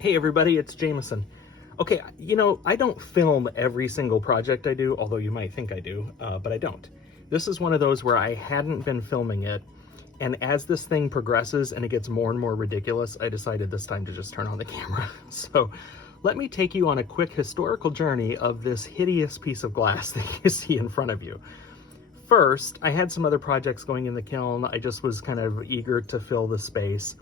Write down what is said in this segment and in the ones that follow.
Hey everybody, it's Jameson. Okay, I don't film every single project I do, although you might think I do, but I don't. This is one of those where I hadn't been filming it, and as this thing progresses and it gets more and more ridiculous, I decided this time to just turn on the camera. So let me take you on a quick historical journey of this hideous piece of glass that you see in front of you. First, I had some other projects going in the kiln. I just was kind of eager to fill the space.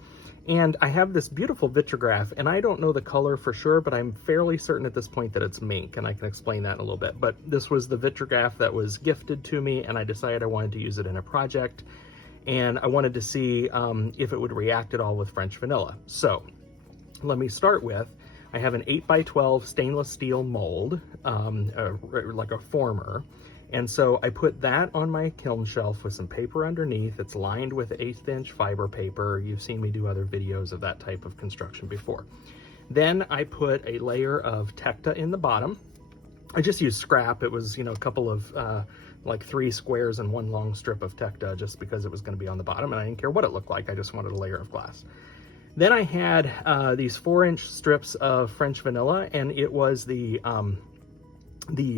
And I have this beautiful vitrograph, and I don't know the color for sure, but I'm fairly certain at this point that it's mink, and I can explain that in a little bit. But this was the vitrograph that was gifted to me, and I decided I wanted to use it in a project, and I wanted to see if it would react at all with French vanilla. So let me start with, I have an 8x12 stainless steel mold, like a former. And so I put that on my kiln shelf with some paper underneath. It's lined with 1/8" fiber paper. You've seen me do other videos of that type of construction before. Then I put a layer of Tecta in the bottom. I just used scrap. It was, a couple of like 3 squares and 1 long strip of Tecta, just because it was going to be on the bottom and I didn't care what it looked like. I just wanted a layer of glass. Then I had these 4" strips of French vanilla, and it was the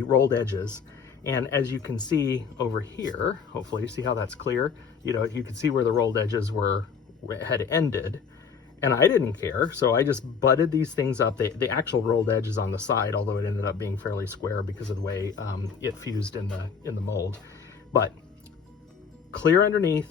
rolled edges. And as you can see over here, hopefully you see how that's clear, you can see where the rolled edges had ended, and I didn't care. So I just butted these things up. The actual rolled edge is on the side, although it ended up being fairly square because of the way it fused in the mold. But clear underneath,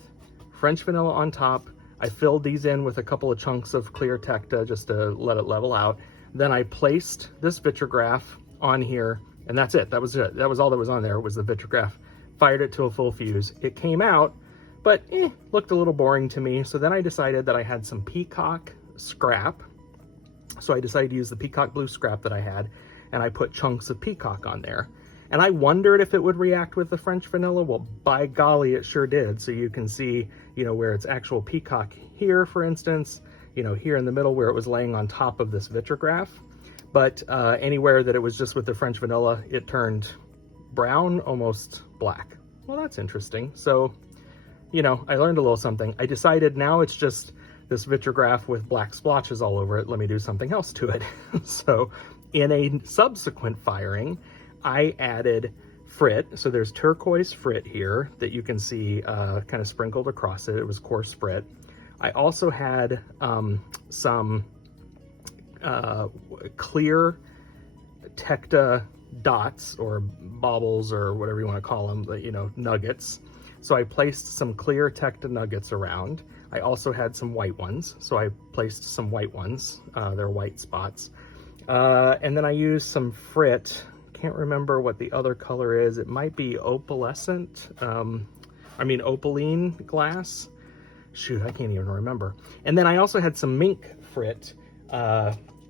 French vanilla on top. I filled these in with a couple of chunks of clear Tecta just to let it level out. Then I placed this vitrograph on here, and that's it. That was it. That was all that was on there, was the vitrograph. Fired it to a full fuse. It came out, but looked a little boring to me. So then I decided that I had some peacock scrap. So I decided to use the peacock blue scrap that I had, and I put chunks of peacock on there. And I wondered if it would react with the French vanilla. Well, by golly, it sure did. So you can see, where it's actual peacock here, for instance, here in the middle where it was laying on top of this vitrograph. But anywhere that it was just with the French vanilla, it turned brown, almost black. Well, that's interesting. So, I learned a little something. I decided now it's just this vitrograph with black splotches all over it. Let me do something else to it. So in a subsequent firing, I added frit. So there's turquoise frit here that you can see kind of sprinkled across it. It was coarse frit. I also had some clear Tecta dots or baubles or whatever you want to call them, nuggets. So I placed some clear Tecta nuggets around. I also had some white ones, so I placed some white ones. They're white spots. And then I used some frit. Can't remember what the other color is. It might be opalescent. Opaline glass. Shoot, I can't even remember. And then I also had some mink frit.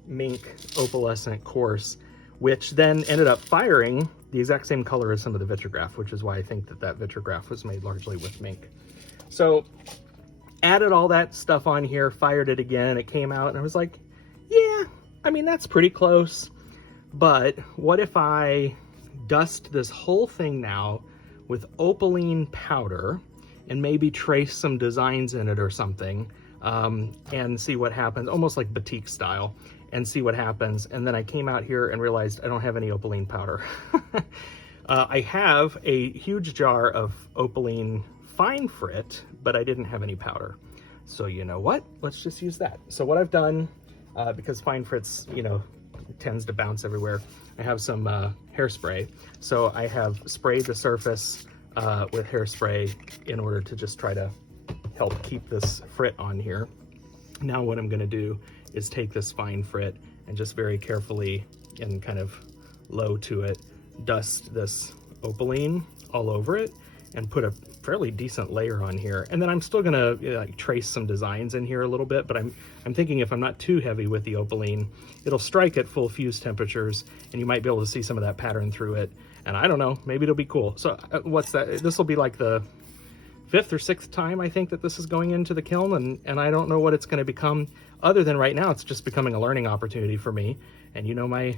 Mink opalescent coarse, which then ended up firing the exact same color as some of the vitrograph, which is why I think that vitrograph was made largely with mink. So added all that stuff on here, fired it again, it came out, and I was like, yeah, that's pretty close. But what if I dust this whole thing now with opaline powder and maybe trace some designs in it or something, and see what happens, almost like batik style, and see what happens. And then I came out here and realized I don't have any opaline powder. I have a huge jar of opaline fine frit, but I didn't have any powder. So you know what? Let's just use that. So what I've done, because fine frit's, tends to bounce everywhere, I have some hairspray. So I have sprayed the surface with hairspray in order to just try to help keep this frit on here. Now what I'm going to do is take this fine frit and just very carefully and kind of low to it dust this opaline all over it and put a fairly decent layer on here. And then I'm still gonna trace some designs in here a little bit, but I'm thinking if I'm not too heavy with the opaline, it'll strike at full fuse temperatures and you might be able to see some of that pattern through it. And I don't know, maybe it'll be cool. So what's that? This will be like the 5th or 6th time I think that this is going into the kiln, and I don't know what it's going to become, other than right now it's just becoming a learning opportunity for me. And my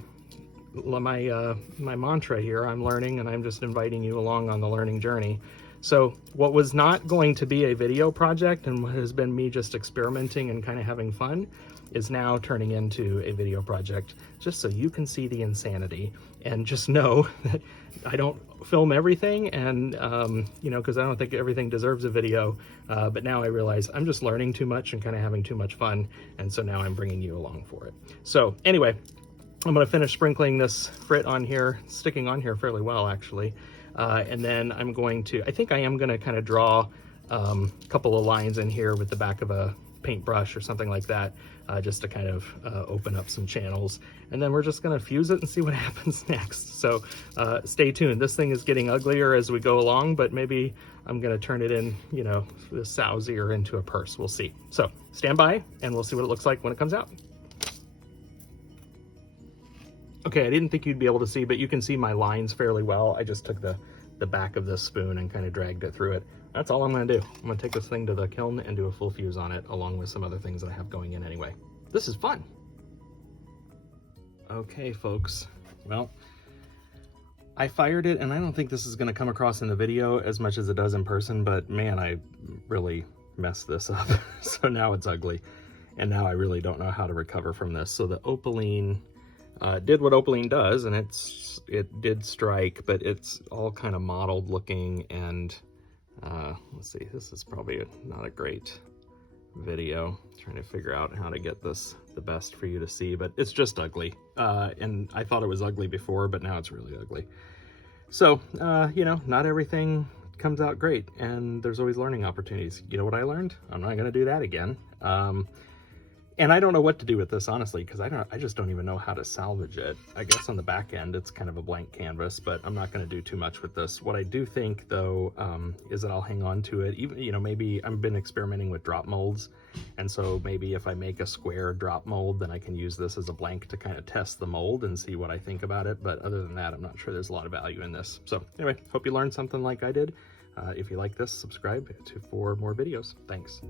mantra here, I'm learning, and I'm just inviting you along on the learning journey. So what was not going to be a video project and what has been me just experimenting and kind of having fun is now turning into a video project, just so you can see the insanity and just know that I don't film everything, and you know, because I don't think everything deserves a video, but now I realize I'm just learning too much and kind of having too much fun, and so now I'm bringing you along for it. So anyway, I'm going to finish sprinkling this frit on here, sticking on here fairly well actually. And then I'm going to, I think I am going to kind of draw a couple of lines in here with the back of a paintbrush or something like that, just to kind of open up some channels. And then we're just going to fuse it and see what happens next. So stay tuned. This thing is getting uglier as we go along, but maybe I'm going to turn it in, you know, the sowsier into a purse. We'll see. So stand by and we'll see what it looks like when it comes out. Okay, I didn't think you'd be able to see, but you can see my lines fairly well. I just took the back of this spoon and kind of dragged it through it. That's all I'm gonna do. I'm gonna take this thing to the kiln and do a full fuse on it, along with some other things that I have going in anyway. This is fun. Okay, folks. Well, I fired it, and I don't think this is gonna come across in the video as much as it does in person, but man, I really messed this up. So now it's ugly, and now I really don't know how to recover from this. So the Opaline did what Opaline does, and it did strike, but it's all kind of mottled looking, and let's see, this is probably not a great video. Trying to figure out how to get this the best for you to see, but it's just ugly. And I thought it was ugly before, but now it's really ugly. So, you know, not everything comes out great, and there's always learning opportunities. You know what I learned? I'm not gonna do that again. And I don't know what to do with this, honestly, because I just don't even know how to salvage it. I guess on the back end, it's kind of a blank canvas, but I'm not going to do too much with this. What I do think, though, is that I'll hang on to it. Even, you know, maybe I've been experimenting with drop molds, and so maybe if I make a square drop mold, then I can use this as a blank to kind of test the mold and see what I think about it. But other than that, I'm not sure there's a lot of value in this. So anyway, hope you learned something like I did. If you like this, subscribe for more videos. Thanks.